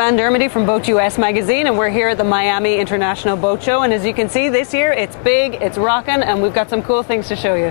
Amanda Dermody from Boat US magazine, and we're here at the Miami International Boat Show. And as you can see, this year it's big, it's rocking, and we've got some cool things to show you.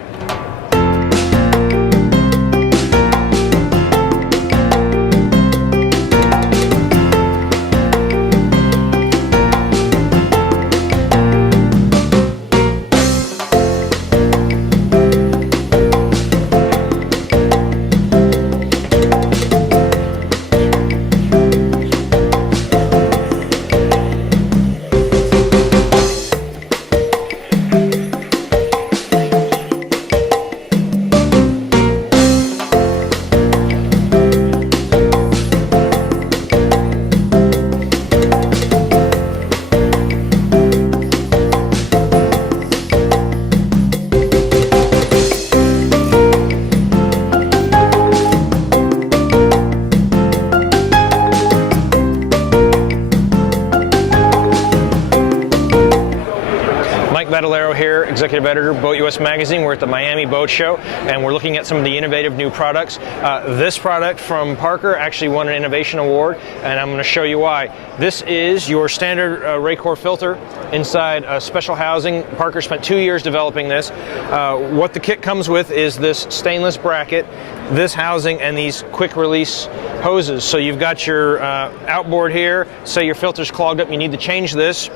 Badalero here, Executive Editor, Boat US Magazine. We're at the Miami Boat Show, and we're looking at some of the innovative new products. This product from Parker actually won an Innovation Award, and I'm going to show you why. This is your standard Raycor filter inside special housing. Parker spent 2 years developing this. What the kit comes with is this stainless bracket, this housing, and these quick release hoses. So you've got your outboard here. Say your filter's clogged up, you need to change this.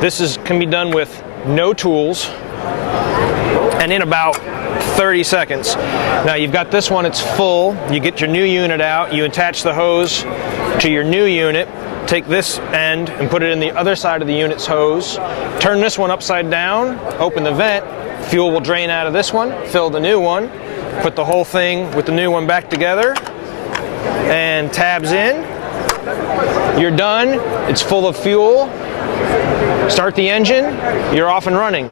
This can be done with no tools and in about 30 seconds. Now you've got this one, it's full. You get your new unit out, you attach the hose to your new unit, take this end and put it in the other side of the unit's hose, turn this one upside down, open the vent, fuel will drain out of this one, fill the new one, put the whole thing with the new one back together, and tabs in. You're done, it's full of fuel. Start the engine, you're off and running.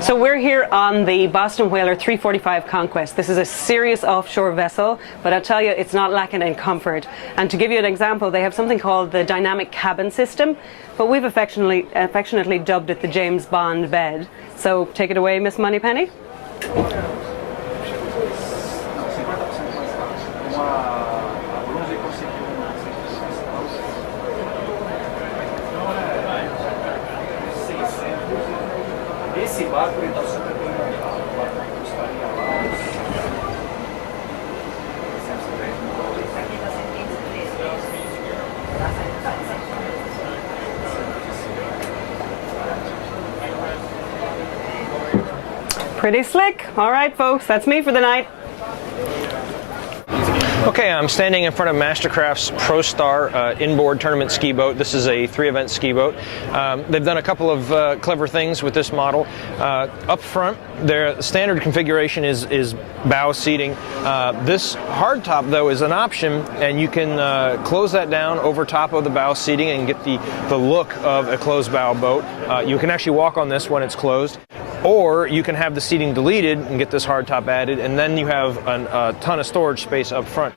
So we're here on the Boston Whaler 345 Conquest. This is a serious offshore vessel, but I'll tell you, it's not lacking in comfort. And to give you an example, they have something called the dynamic cabin system, but we've affectionately dubbed it the James Bond bed. So take it away, Miss Moneypenny. Pretty slick. All right, folks, that's me for the night. Okay, I'm standing in front of Mastercraft's ProStar inboard tournament ski boat. This is a 3-event ski boat. They've done a couple of clever things with this model. Up front, their standard configuration is bow seating. This hardtop, though, is an option, and you can close that down over top of the bow seating and get the look of a closed bow boat. You can actually walk on this when it's closed. Or you can have the seating deleted and get this hardtop added, and then you have a ton of storage space up front.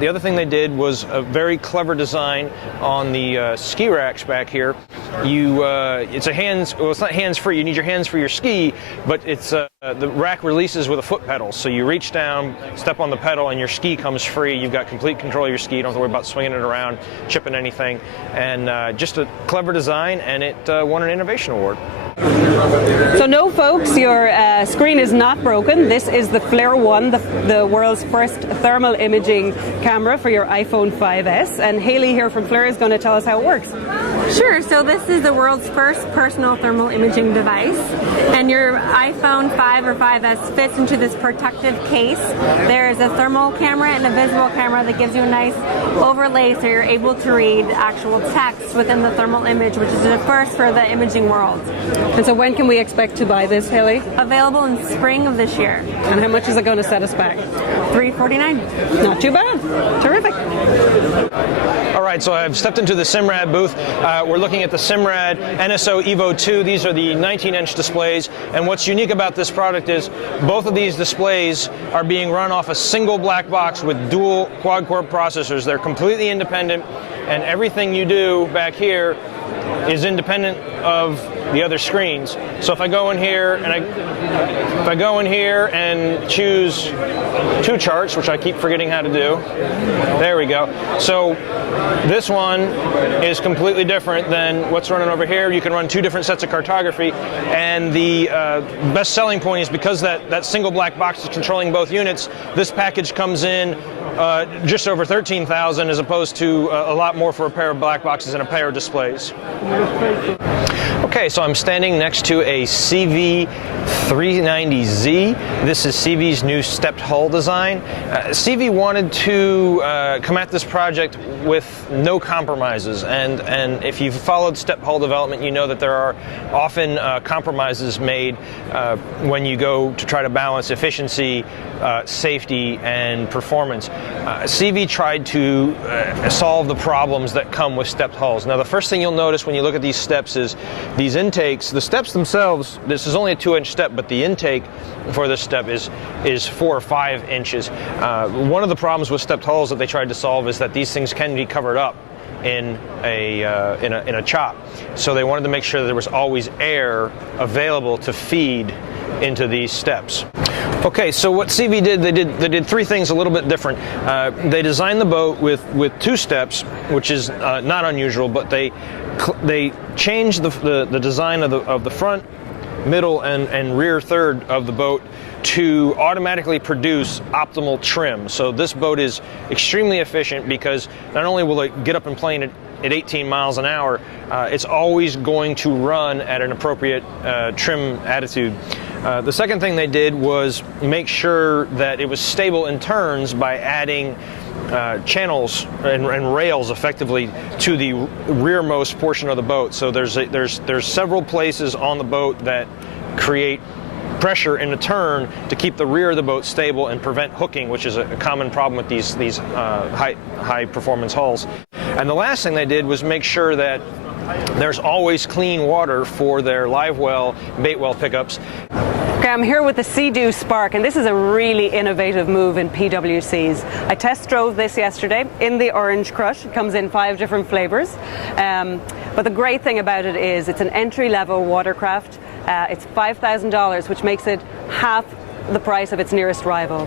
The other thing they did was a very clever design on the ski racks back here. It's not hands-free. You need your hands for your ski, but it's the rack releases with a foot pedal. So you reach down, step on the pedal, and your ski comes free. You've got complete control of your ski. You don't have to worry about swinging it around, chipping anything. And just a clever design, and it won an Innovation Award. So no, folks, your screen is not broken. This is the Flare 1, the world's first thermal imaging camera for your iPhone 5S. And Haley here from Flare is going to tell us how it works. Sure, so this is the world's first personal thermal imaging device, and your iPhone 5 or 5S fits into this protective case. There is a thermal camera and a visual camera that gives you a nice overlay so you're able to read actual text within the thermal image, which is a first for the imaging world. And so when can we expect to buy this, Haley? Available in spring of this year. And how much is it going to set us back? $349. Not too bad. Terrific. All right, so I've stepped into the Simrad booth. We're looking at the Simrad NSO Evo 2. These are the 19-inch displays, and what's unique about this product is both of these displays are being run off a single black box with dual quad-core processors. They're completely independent, and everything you do back here is independent of the other screens. So if I go in here and choose 2 charts, which I keep forgetting how to do, there we go. So this one is completely different than what's running over here. You can run 2 different sets of cartography, and the best selling point is because that single black box is controlling both units. This package comes in just over $13,000 as opposed to a lot more for a pair of black boxes and a pair of displays. Okay, so I'm standing next to a CV390Z. This is CV's new stepped hull design. CV wanted to come at this project with no compromises, and if you've followed stepped hull development, you know that there are often compromises made when you go to try to balance efficiency, safety, and performance. CV tried to solve the problems that come with stepped hulls. Now, the first thing you'll notice when you look at these steps is these intakes. The steps themselves, this is only a 2-inch step, but the intake for this step is 4 or 5 inches. One of the problems with stepped hulls that they tried to solve is that these things can be covered up in a chop. So they wanted to make sure that there was always air available to feed into these steps. Okay, so what CV did, they did 3 things a little bit different. They designed the boat with 2 steps, which is not unusual, but they changed the design of the front, middle, and rear third of the boat to automatically produce optimal trim. So this boat is extremely efficient because not only will it get up and plane at 18 miles an hour, it's always going to run at an appropriate trim attitude. The second thing they did was make sure that it was stable in turns by adding channels and rails effectively to the rearmost portion of the boat. So there's several places on the boat that create pressure in the turn to keep the rear of the boat stable and prevent hooking, which is a common problem with these high performance hulls. And the last thing they did was make sure that there's always clean water for their live well, bait well pickups. Okay, I'm here with the Sea-Doo Spark, and this is a really innovative move in PWCs. I test drove this yesterday in the Orange Crush. It comes in 5 different flavors. But the great thing about it is it's an entry-level watercraft. It's $5,000, which makes it half the price of its nearest rival.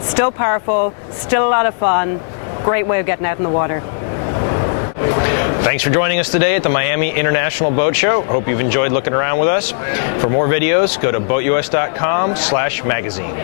Still powerful, still a lot of fun, great way of getting out in the water. Thanks for joining us today at the Miami International Boat Show. Hope you've enjoyed looking around with us. For more videos, go to boatus.com/magazine.